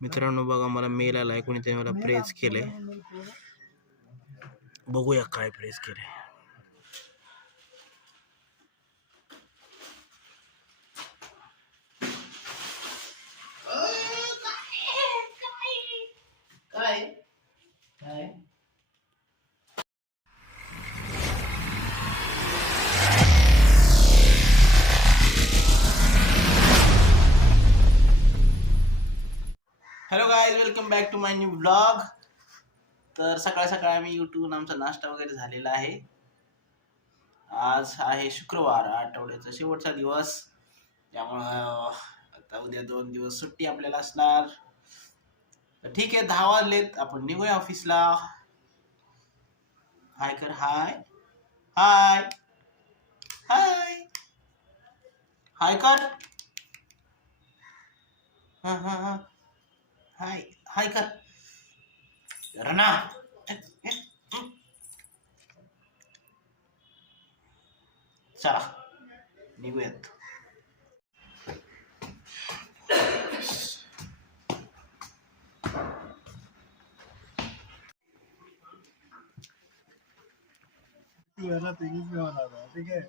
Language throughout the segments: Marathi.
मित्रांनो बघा, मला मेल आलाय, कोणीतरी मला प्रेस केलंय. बघूया काय प्रेस केलंय. Hello guys, welcome back to my new blog. तर सकाळ सकाळ आम्ही उठून आमचा नाश्ता वगैरे झालेला आहे. आज आहे शुक्रवार, आठवड्याचा शेवटचा दिवस. त्यामुळं आता उद्या 2 दिवस सुट्टी आपल्याला असणार. तर ठीक आहे, 10 वाजलेत, आपण निघूया ऑफिसला. हाय कर, हाय हाय हाय हाय कर. हा हा हा, हाय हाय कर रणा. चला निघूयात. ठीक है,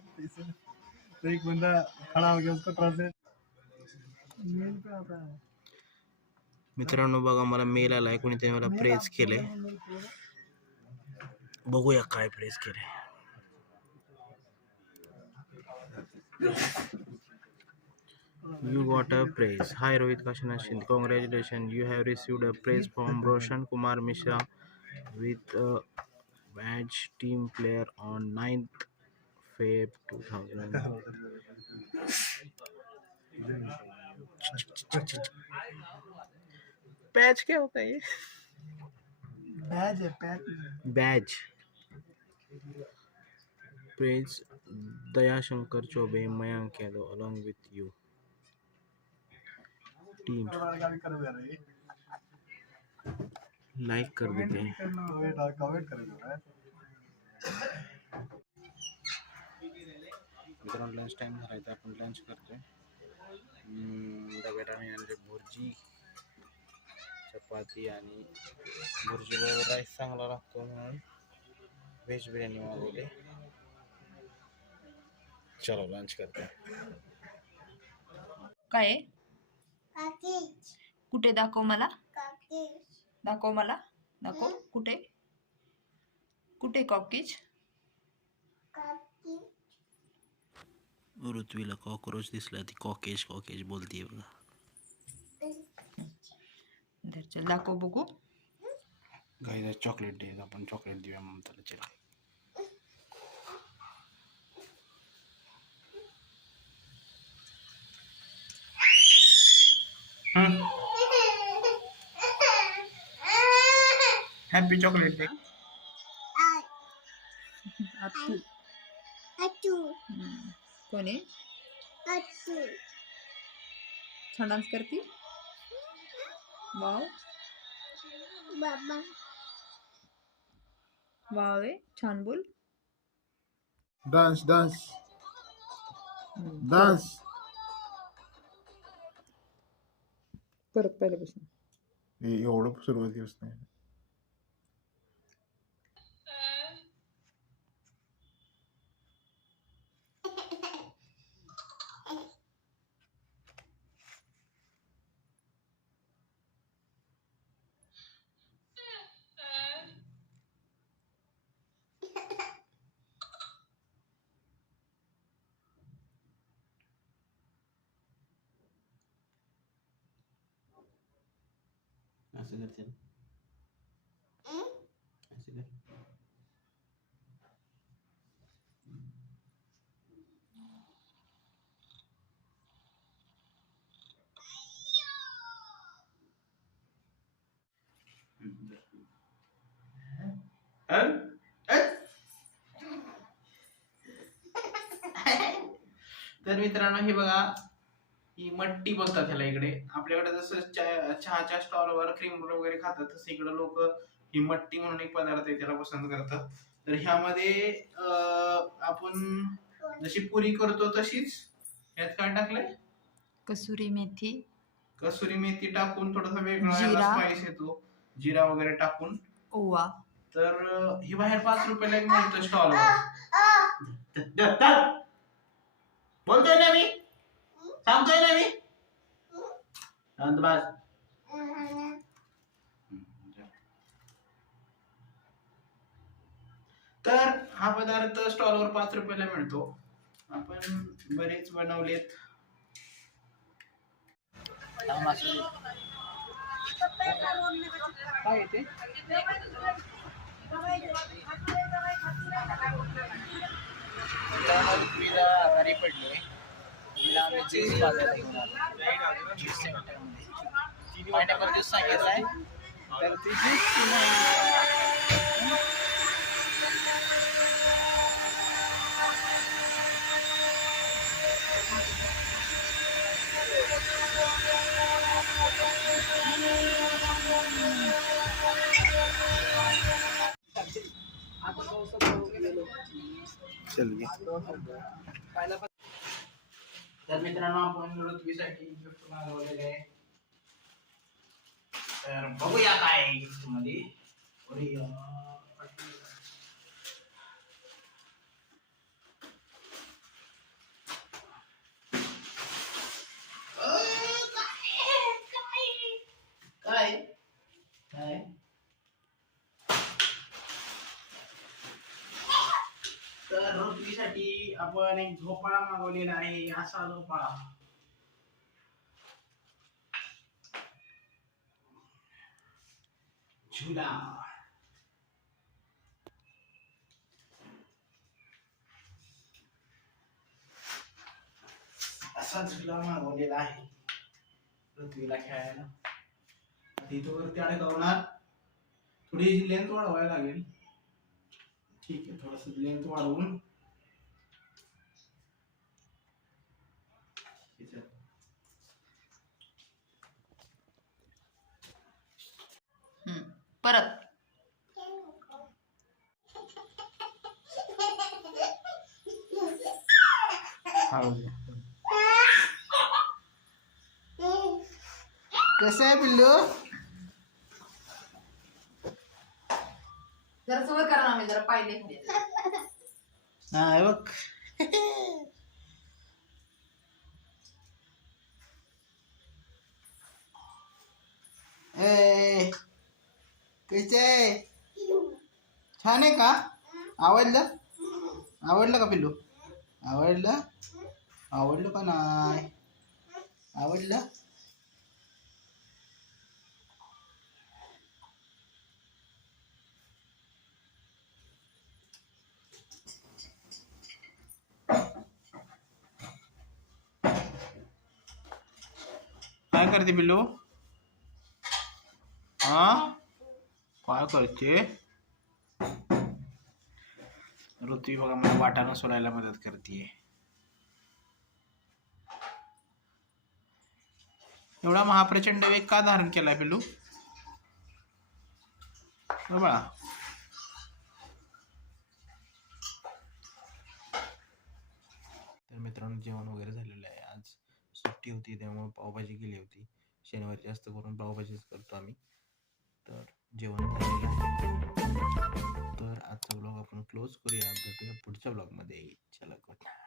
तो एक बंदा खड़ा हो गया, उसको ट्रांसलेट मेल पे आता है. मित्रांनो बघा, मला मेल आलाय, कोणीतरी मला प्रेस केलंय. बघूया काय प्रेस केलंय. You got a praise. Hi Rohit Kashina Shinde. Congratulations. You have received a praise from Roshan Kumar Mishra with a badge team player on 9th Feb 2000. पैच क्या होता है ये? बैज है, पैच. Batch. Praise Dayashankar Chobe, Mayank Yadav along with you. Team. Like कर देते हैं. कमेंट करेगा. मित्रांनो लंच टाइम झाला आहे, आपण लंच करतोय. डब्याला मी आणले भुर्जी, चपाती आणि भुर्जीबरोबर राईस चांगला लागतो म्हणून व्हेज बिर्याणी मागवली. चलो लंच करते. काय कुठे दाखव मला, दाखव मला, दाखव कुठे कुठे कॉकीज. ऋत्वीला कॉकरोच दिसला, ती कॉकेज कॉकेज बोलतीये बघा. चल दाखव बघू. गाईला चॉकलेट दे, आपण चॉकलेट देऊया ममताला. चला हॅपी चॉकलेट डे. कोण आहे? छान डान्स करती. वाव बाबा वाव आहे, छान बोल. Dance dance dance. परत पहिल्यापासून. एवढं सुरुवातीपासून नाही. असं करते ना, असं कर. तर मित्रांनो हे बघा, ही मट्टी बोलतात ह्याला इकडे. आपल्याकडे जसं चहाच्या स्टॉलवर क्रीम रोल वगैरे खातात, तसं इकडे लोक ही मट्टी म्हणून एक पदार्थ आहे त्याला पसंत करतात. तर ह्यामध्ये आपण जशी पुरी करतो तशीच ह्यात काय टाकलंय, कसुरी मेथी, कसुरी मेथी टाकून थोडासा वेगळा जिरा. स्पाइस येतो, जिरा वगैरे टाकून. ओवा. तर ही बाहेर 5 रुपयाला एक मिळतं स्टॉलवर. बोलतोय ना मी, सांगतोय ना मी. शांत बस. तर हा पदार्थ स्टॉलवर 5 रुपयाला मिळतो. आपण बरेच बनवलेत. काय येते? आजारी पडले, तिला आम्ही ज्यूस पाजायला घेऊन आलो. ज्यूस सेंटरमध्ये पायनॅपल ज्यूस सांगितलाय, तर ती ज्यूस तर मित्रांनो, आपण ऋत्वीसाठी गिफ्ट मागवलेले आहे. तर बघूया काय आहे गिफ्ट मध्ये. अरे यार. काय काय तर ऋत्वीसाठी आपण एक झोपाळा मागवलेला आहे. असा झोपाळा. झुला. असा झुला मागवलेला आहे पृथ्वीला खेळायला. तिथं वरती अडकवणार. थोडी लेंथ वाढवायला लागेल. ठीक आहे, थोडस लेंथ वाढवून परत. कसं आहे पिल्लू? जरा सवय करा ना, जरा पाहिजे. हा बघ. ए कसे आहे? छान आहे का? आवडलं? आवडलं का पिल्लू? आवडलं? आवडलं का नाही? आवडलं? काय करते पिल्लू? हा काय करते? ऋतू बघा मला वाटाणा सोलायला मदत करते. एवढा महाप्रचंड वेग का धारण केलाय पिल्लू? बाळा. तर मित्रांनो, जेवण वगैरे झालेलं आहे. आज सुट्टी होती त्यामुळे पावभाजी केली होती. शनिवारी जास्त करून पावभाजीच करतो आम्ही. तर जेवण झालेलं आहे. तर आजचा ब्लॉग आपण क्लोज करूया. भेटूया पुढच्या ब्लॉगमध्ये. चला, गुड नाईट.